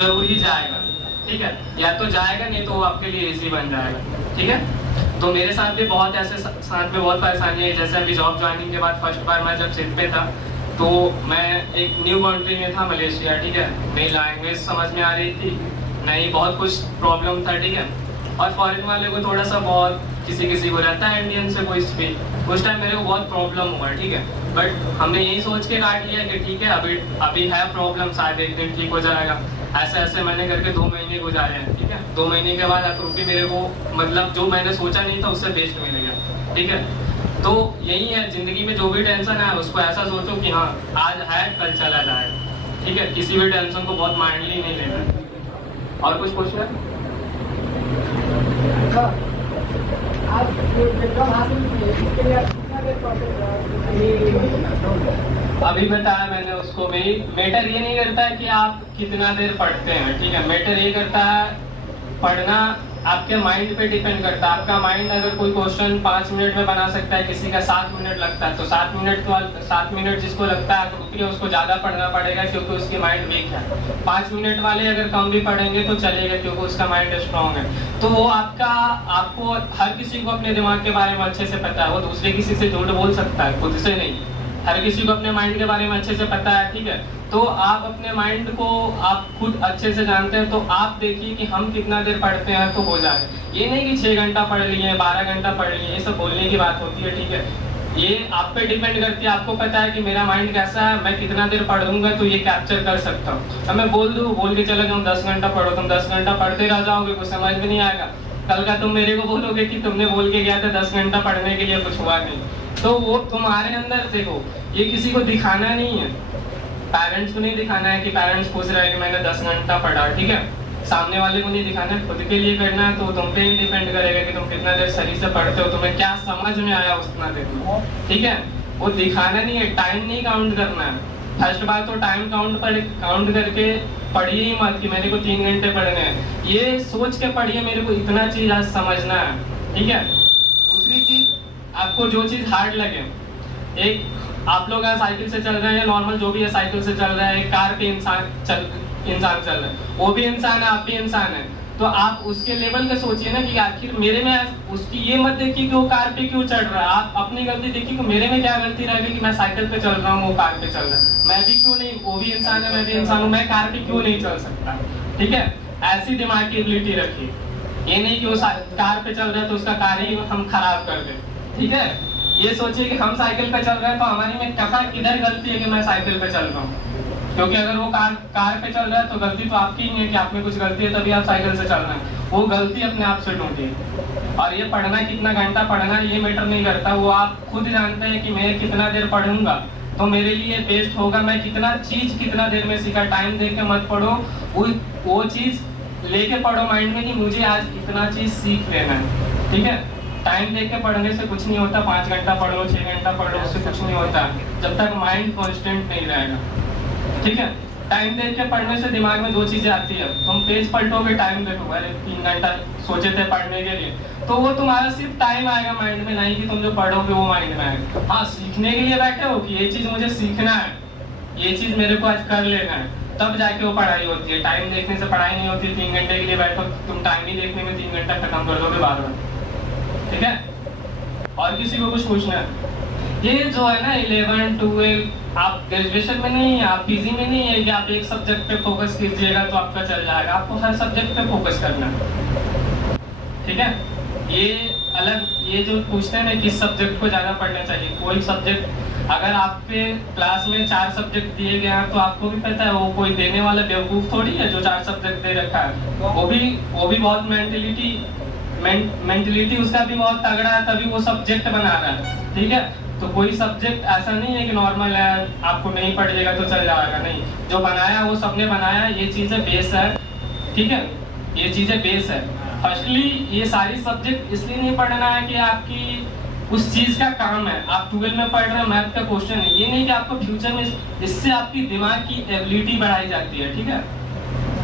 जरूर ही जाएगा, ठीक है। या तो जाएगा, नहीं तो वो आपके लिए इजी बन जाएगा, ठीक है। तो मेरे साथ भी बहुत ऐसे साथ में बहुत परेशानी है। जैसे अभी जॉब ज्वाइनिंग के बाद फर्स्ट बार मैं जब सिट पे था, तो मैं एक न्यू कंट्री में था, मलेशिया, ठीक है। नई लैंग्वेज समझ में आ रही थी, नई बहुत कुछ प्रॉब्लम था, ठीक है। और फॉरेन वाले को थोड़ा सा बहुत किसी को रहता है इंडियन से कोई भी, उस टाइम मेरे को बहुत प्रॉब्लम हुआ, ठीक है। बट हमने यही सोच के काट लिया कि ठीक है, अभी है प्रॉब्लम, शायद एक दिन ठीक हो जाएगा। ऐसे ऐसे मैंने करके 2 महीने गुजारे हैं, ठीक है। 2 महीने के बाद ₹1 मेरे को, मतलब जो मैंने सोचा नहीं था उससे बेस्ट मिल गया, ठीक है। तो यही है जिंदगी में, जो भी टेंशन है उसको ऐसा सोचो कि हाँ आज है कल चला जाएगा, ठीक है। किसी भी टेंशन को बहुत माइंडली नहीं लेना। और कुछ पूछना है? आप डिप्लोमा हासिल किए, इसके लिए आप कितना देर अभी बताया मैंने उसको भी। मैटर ये नहीं करता है कि आप कितना देर पढ़ते हैं, ठीक है। मैटर ये करता है, पढ़ना आपके माइंड पे डिपेंड करता है। आपका माइंड अगर कोई क्वेश्चन 5 मिनट में बना सकता है, किसी का 7 मिनट लगता है, तो 7 मिनट जिसको लगता है रुकिए, उसको ज्यादा पढ़ना पड़ेगा क्योंकि उसकी माइंड वीक है। 5 मिनट वाले अगर कम भी पढ़ेंगे तो चलेगा क्योंकि उसका माइंड स्ट्रॉन्ग है। तो वो आपको हर किसी को अपने दिमाग के बारे में अच्छे से पता है। वो दूसरे किसी से झूठ बोल सकता है, खुद से नहीं। हर किसी को अपने माइंड के बारे में अच्छे से पता है, ठीक है। तो आप अपने माइंड को आप खुद अच्छे से जानते हैं, तो आप देखिए कि हम कितना देर पढ़ते हैं तो हो जाए। ये नहीं कि 6 घंटा पढ़ लिए, 12 घंटा पढ़ लिए, ये सब बोलने की बात होती है, ठीक है। ये आप पे डिपेंड करती है। आपको पता है कि मेरा माइंड कैसा है, मैं कितना देर पढ़ूंगा तो ये कैप्चर कर सकता हूँ। अब मैं बोल के चला जाऊँ 10 घंटा पढ़ो, तुम 10 घंटा पढ़ते रह जाओगे, कुछ समझ में नहीं आएगा। कल का तुम मेरे को बोलोगे कि तुमने बोल के गया था 10 घंटा पढ़ने के लिए, कुछ हुआ नहीं। तो वो तुम्हारे अंदर, देखो, ये किसी को दिखाना नहीं है, पेरेंट्स को नहीं दिखाना है कि पेरेंट्स खुश रहे कि मैंने 10 घंटा पढ़ा, ठीक है। सामने वाले को नहीं दिखाना है, खुद के लिए करना है। तो तुम पे ही डिपेंड करेगा कि तुम कितना देर सही से पढ़ते हो, तुम्हें क्या समझ में आया उतना देर में, ठीक है। वो दिखाना नहीं है, टाइम नहीं काउंट करना है। फर्स्ट बार तो टाइम काउंट करके पढ़िए ही मत कि मेरे को 3 घंटे पढ़ने हैं। ये सोच के पढ़िए मेरे को इतना चीज आज समझना है, ठीक है। दूसरी चीज, आपको जो चीज हार्ड लगे, एक आप लोग साइकिल से चल रहे हैं, नॉर्मल जो भी है साइकिल से चल रहा है, एक कार पे इंसान चल रहा है, वो भी इंसान है, आप भी इंसान है। तो आप उसके लेवल पे सोचिए ना कि आखिर मेरे में, उसकी ये मत देखिए कि वो कार पे क्यों चढ़ रहा है, आप अपनी गलती देखिए कि मेरे में क्या गलती रह गई कि मैं साइकिल पे चल रहा हूँ, वो कार पे चल रहा है। मैं भी क्यों नहीं, वो भी इंसान है, मैं भी इंसान हूँ, मैं कार पे क्यों नहीं चल सकता, ठीक है। ऐसी दिमाग की एबिलिटी रखिए। ये नहीं कि वो कार पे चल रहा है तो उसका कार ही हम खराब कर दें, ठीक है। ये सोचिए कि हम साइकिल पे चल रहे हैं तो हमारी में किधर गलती है कि मैं साइकिल पे चल रहा हूँ। क्योंकि अगर वो कार पे चल रहा है तो गलती तो आपकी नहीं है कि आप में कुछ गलती है तभी आप साइकिल से चल रहे हैं। वो गलती अपने आप से ढूंढिए। और ये पढ़ना, कितना घंटा पढ़ना, ये मैटर नहीं करता। वो आप खुद जानते हैं कि मैं कितना देर पढ़ूंगा तो मेरे लिए बेस्ट होगा। मैं कितना देर में सीखा, टाइम देख के मत पढ़ो, वो चीज लेके पढ़ो माइंड में कि मुझे आज इतना चीज सीख लेना है, ठीक है। टाइम देख के पढ़ने से कुछ नहीं होता। 5 घंटा पढ़ लो, 6 घंटा पढ़ लो, उससे कुछ नहीं होता जब तक माइंड कॉन्स्टेंट नहीं रहेगा, ठीक है। टाइम देख के पढ़ने से दिमाग में 2 चीजें आती है। तुम पेज पलटोगे, टाइम देखोगे, अरे 3 घंटा सोचे थे पढ़ने के लिए, तो वो तुम्हारा सिर्फ टाइम आएगा माइंड में, नहीं कि तुम जो पढ़ोगे वो माइंड में आएगा। हाँ, सीखने के लिए बैठे हो कि ये चीज मुझे सीखना है, ये चीज मेरे को आज कर लेना है, तब जाके वो पढ़ाई होती है। टाइम देखने से पढ़ाई नहीं होती। 3 घंटे के लिए बैठो, तुम टाइम ही देखने में 3 घंटा खत्म कर दोगे बाद में, ठीक है। और किसी को कुछ पूछना है? ये जो है ना 11, 12, आप ग्रेजुएशन में नहीं, आप पीजी में नहीं है कि आप एक सब्जेक्ट पे फोकस कीजिएगा तो आपका चल जाएगा। आपको हर सब्जेक्ट पे फोकस करना है, ठीक है। ये अलग, ये जो पूछते हैं ना किस सब्जेक्ट को ज्यादा पढ़ना चाहिए, कोई सब्जेक्ट, अगर आपके क्लास में 4 सब्जेक्ट दिए गए हैं तो आपको भी पता है वो कोई देने वाला बेवकूफ थोड़ी है जो 4 सब्जेक्ट दे रखा है। वो भी बहुत मेंटलिटी उसका भी बहुत तगड़ा है, तभी वो सब्जेक्ट बना रहा है, ठीक है। तो कोई सब्जेक्ट ऐसा नहीं है कि नॉर्मल है, आपको नहीं पढ़िएगा तो चल जाएगा, नहीं। जो बनाया वो सबने बनाया, ये चीजें बेस है, ठीक है। ये चीजें बेस है। फर्स्टली ये सारी सब्जेक्ट इसलिए नहीं पढ़ना है कि आपकी उस चीज का काम है। आप 12 में पढ़ रहे हैं, मैथ का क्वेश्चन है, ये नहीं कि आपको फ्यूचर में इससे आपकी दिमाग की एबिलिटी बढ़ाई जाती है, ठीक है।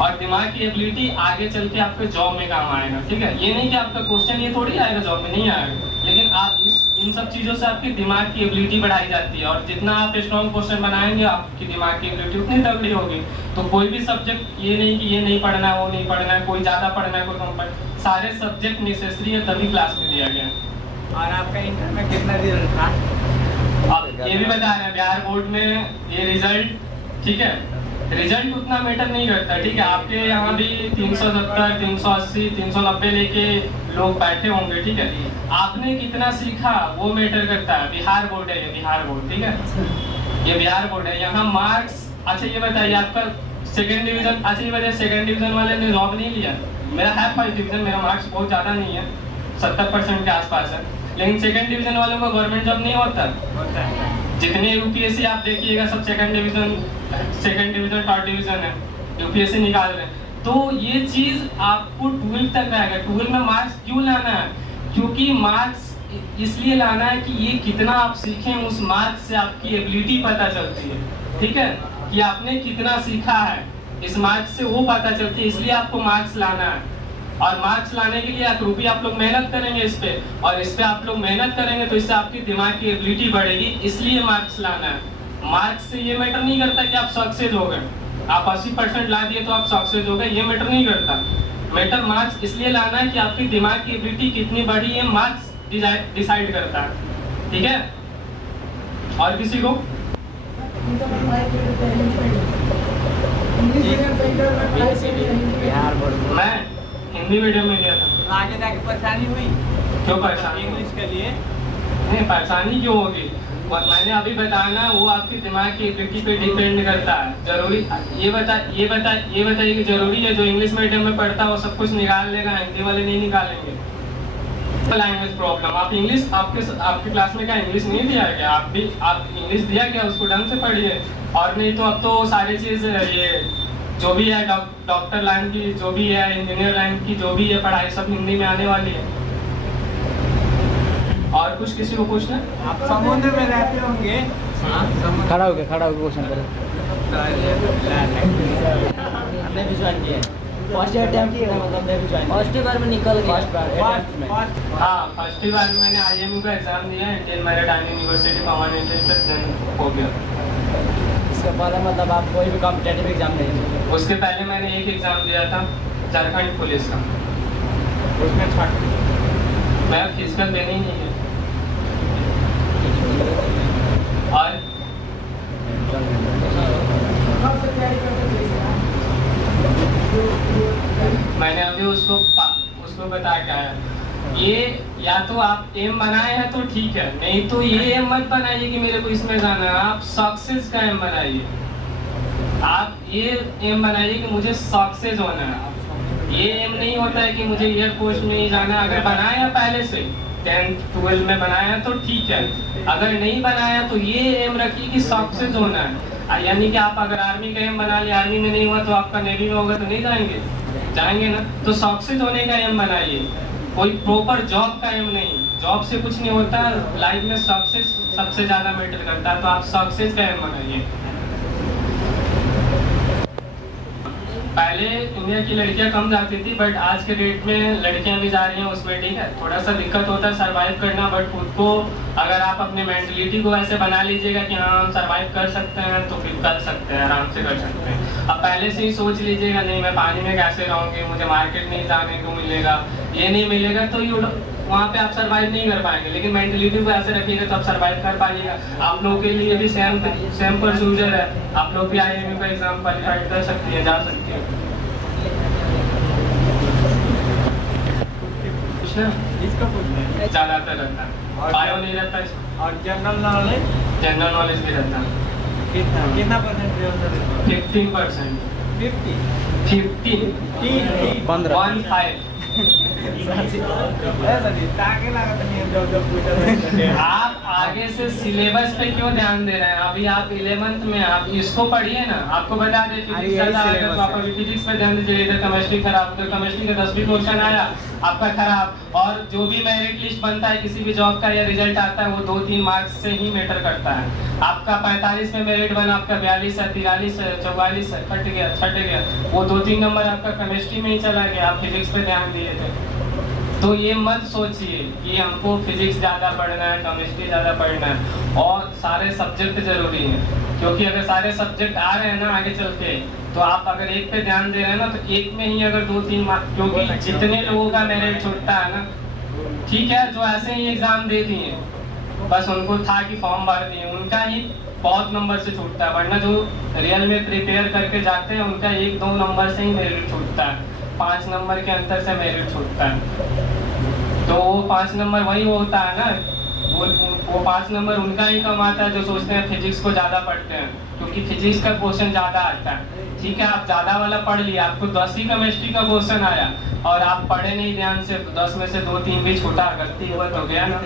और दिमाग की एबिलिटी आगे चल के आपके जॉब में काम आएगा, ठीक है। ये नहीं कि आपका क्वेश्चन ये थोड़ी आएगा जॉब में, नहीं आएगा, लेकिन आप इन सब चीज़ों से आपकी दिमाग की एबिलिटी बढ़ाई जाती है, और जितना आप स्ट्रॉन्ग क्वेश्चन बनाएंगे आपकी दिमाग की एबिलिटी उतनी तगड़ी होगी। तो कोई भी सब्जेक्ट ये नहीं कि ये नहीं पढ़ना है, वो नहीं पढ़ना है, कोई ज़्यादा पढ़ना है, कोई कम पढ़ना, सारे सब्जेक्ट नेसेसरी है, तभी क्लास में दिया गया। और आपका इंटर में कितना रिजल्ट था? अब ये भी बता रहे हैं बिहार बोर्ड में ये रिजल्ट, ठीक है, रिजल्ट उतना मैटर नहीं करता, ठीक है। आपके यहाँ भी 370, 380, 390 लेके लोग बैठे होंगे, ठीक है। आपने कितना सीखा वो मैटर करता है। बिहार बोर्ड है ये, बिहार बोर्ड, ठीक है, ये बिहार बोर्ड है। यहाँ मार्क्स, अच्छा ये बताइए आपका सेकेंड डिवीजन, अच्छा ये बताइए सेकेंड डिवीजन वाले ने जॉब नहीं लिया? मेरा है फर्स्ट डिवीजन, मेरा मार्क्स बहुत ज़्यादा नहीं है, 70% के आसपास है, लेकिन सेकंड डिवीजन वालों को गवर्नमेंट जॉब नहीं होता। जितने यूपीएससी आप देखिएगा सब सेकंड डिवीजन, थर्ड डिवीजन है, यूपीएससी निकाल रहे हैं। तो ये चीज आपको 12 तक रहेगा। 12 में मार्क्स क्यों लाना है? क्योंकि मार्क्स इसलिए लाना है कि ये कितना आप सीखें, उस मार्क्स से आपकी एबिलिटी पता चलती है, ठीक है, कि आपने कितना सीखा है, इस मार्क्स से वो पता चलती है, इसलिए आपको मार्क्स लाना है। और मार्क्स लाने के लिए रूपी आप लोग मेहनत करेंगे इस पे, और इस पे आप लोग मेहनत करेंगे तो इससे आपकी दिमाग की एबिलिटी बढ़ेगी, इसलिए मार्क्स लाना है। मार्क्स से ये मैटर नहीं करता कि आप सक्सेस हो गए, आप 80% ला दिए तो आप सक्सेस हो गए, ये मैटर नहीं करता। मैटर मार्क्स इसलिए लाना है कि आपकी दिमाग की एबिलिटी कितनी बढ़ी है, मार्क्स डिसाइड करता है, ठीक है। और किसी को बिहार बोर्ड मैं हिंदी मीडियम में गया था। आगे जाके परेशानी हुई? क्यों परेशानी? इंग्लिश के लिए नहीं, परेशानी क्यों होगी? और मैंने अभी बताया ना, वो आपकी दिमाग की एबिलिटी पे डिपेंड करता है। जरूरी ये बताइए कि जरूरी है जो इंग्लिश मीडियम में पढ़ता है वो सब कुछ निकाल लेगा, हिंदी वाले नहीं निकालेंगे। लैंग्वेज प्रॉब्लम, आप इंग्लिश, आपके क्लास में क्या इंग्लिश नहीं दिया है क्या? आप इंग्लिश दिया क्या? उसको ढंग से पढ़िए। और नहीं तो अब तो सारी चीज़ ये जो भी है डॉक्टर लाइन की जो भी है, इंजीनियर लाइन की जो भी है पढ़ाई, सब हिंदी में आने वाली है। और कुछ किसी को पूछना? आप समुद्र में रहते होंगे? खड़ा होके क्वेश्चन करो। हमने भी ज्वाइन किया फर्स्ट ईयर टाइम किया, मतलब मैं भी ज्वाइन फर्स्ट बार में निकल गया। हाँ, फर्स्ट बार में मैंने IIMU का एग्जाम दिया, Indian maritime university permanent institute हो गया। इसके पहले मतलब आप कोई भी कॉम्पिटेटिव एग्जाम नहीं दिए? उसके पहले मैंने एक एग्जाम दिया था झारखंड पुलिस का, उसमें मैं फिजिकल देने ही नहीं है। और मैंने अभी उसको बता क्या है, ये या तो आप एम बनाए हैं तो ठीक है, नहीं तो ये एम मत बनाइए कि मेरे को इसमें जाना है। आप सक्सेस का एम बनाइए, आप ये एम बनाइए कि मुझे सक्सेस होना है। ये एम नहीं होता है कि मुझे एयरफोर्स में ही जाना है। अगर बनाया पहले से 10th 12 में बनाया तो ठीक है, अगर नहीं बनाया तो ये एम रखिए कि सक्सेस होना है। यानी कि आप अगर आर्मी का एम बना लिया, आर्मी में नहीं हुआ तो आपका नेवी में होगा तो नहीं जाएंगे ना। तो सक्सेस होने का एम बनाइए, कोई प्रॉपर जॉब का एम नहीं। जॉब से कुछ नहीं होता, लाइफ में सक्सेस सबसे ज्यादा मैटर करता है, तो आप सक्सेस का एम बनाइए। पहले इंडिया की लड़कियां कम जाती थी, बट आज के डेट में लड़कियां भी जा रही हैं उसमें, ठीक है। थोड़ा सा दिक्कत होता है सरवाइव करना, बट खुद को अगर आप अपने मेंटलिटी को ऐसे बना लीजिएगा कि हाँ हम सरवाइव कर सकते हैं तो फिर कर सकते हैं, आराम से कर सकते हैं। अब पहले से ही सोच लीजिएगा नहीं मैं पानी में कैसे रहूँगी, मुझे मार्केट नहीं जाने को मिलेगा, ये नहीं मिलेगा, तो वहाँ पे आप सरवाइव नहीं कर पाएंगे। लेकिन मेंटलिटी को ऐसे रखिएगा तो आप सरवाइव कर पाइएगा। आप लोगों के लिए भी सेम प्रोसीजर है, आप लोग भी IIMU का एग्जाम क्वालिफाइड कर सकती है, जा सकती है। इसका पूछना ज्यादातर रहता है, बायो नहीं रहता इसमें। और जनरल नॉलेज भी रहता है। कितना परसेंट? 15%। 15 आप आगे से सिलेबस पे क्यों ध्यान दे रहे हैं? अभी आप 11th में, आप इसको पढ़िए ना। आपको बता दें फिजिक्स पे ध्यान दीजिए, इधर केमिस्ट्री खराब, उधर केमिस्ट्री का 10 भी क्वेश्चन आया आपका खराब। और जो भी मेरिट लिस्ट बनता है किसी भी जॉब का या रिजल्ट आता है वो 2-3 मार्क्स से ही मैटर करता है। आपका 45 में मेरिट बना, आपका 42 है, 43 है, 44 है, छट गया, वो 2-3 नंबर आपका केमिस्ट्री में ही चला गया, आप फिजिक्स पे ध्यान दिए थे। तो ये मत सोचिए कि हमको फिजिक्स ज़्यादा पढ़ना है, केमिस्ट्री ज़्यादा पढ़ना है, और सारे सब्जेक्ट जरूरी हैं। क्योंकि अगर सारे सब्जेक्ट आ रहे हैं ना आगे चल के, तो आप अगर एक पे ध्यान दे रहे हैं ना, तो एक में ही अगर 2-3 मार्क्स, क्योंकि जितने लोगों का मेरिट छूटता है ना, ठीक है, जो ऐसे ही एग्जाम दे दिए, बस उनको था कि फॉर्म भर दिए, उनका ही बहुत नंबर से छूटता है। वरना जो रियल में प्रिपेयर करके जाते हैं उनका 1-2 नंबर से ही मेरिट छूटता है, 5 नंबर के अंतर से मेरिट छूटता है। तो वो 5 नंबर वही होता है ना, वो 5 नंबर उनका ही कम आता है जो सोचते हैं फिजिक्स को ज़्यादा पढ़ते हैं, क्योंकि फिजिक्स का क्वेश्चन ज़्यादा आता है। ठीक है, आप ज़्यादा वाला पढ़ लिया, आपको 10 ही केमिस्ट्री का क्वेश्चन आया और आप पढ़े नहीं ध्यान से, 10 में से 2-3 भी छूटा, गलती हुआ तो गया ना,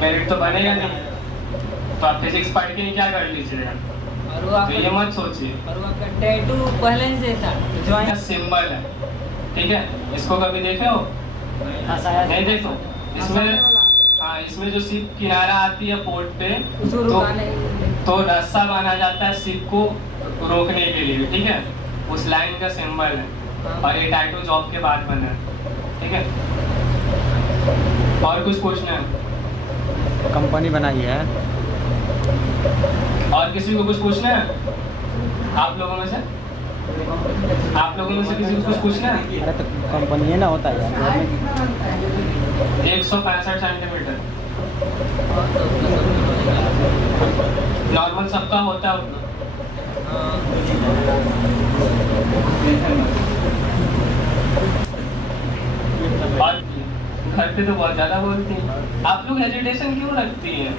मेरिट तो बनेगा नहीं। तो आप फिजिक्स पढ़ के ही क्या कर लीजिएगा, और वो तो ये मत सोचिए। और वो आपका टैटू पहले से था यह सिंबल है, ठीक है, इसको कभी देखे हो? हाँ शायद नहीं देखो, इसमें हाँ, इसमें जो सिप किनारा आती है पोर्ट पे, उसको रुकाने तो रस्सा बांधा जाता है सिप को रोकने के लिए, ठीक है, उस लाइन का सिंबल है, और ये टैटू जॉब के बाद बना है, ठीक है। और कुछ पूछना है? कंपनी बनाई है। और किसी को कुछ पूछना है? आप लोगों में से किसी को कुछ पूछना है? अरे तो कंपनी है ना, होता है यार। 165 सेंटीमीटर नॉर्मल सबका होता है उतना। और घर पे तो बहुत ज्यादा बोलती हैं। आप लोग हेजिटेशन क्यों रखती हैं?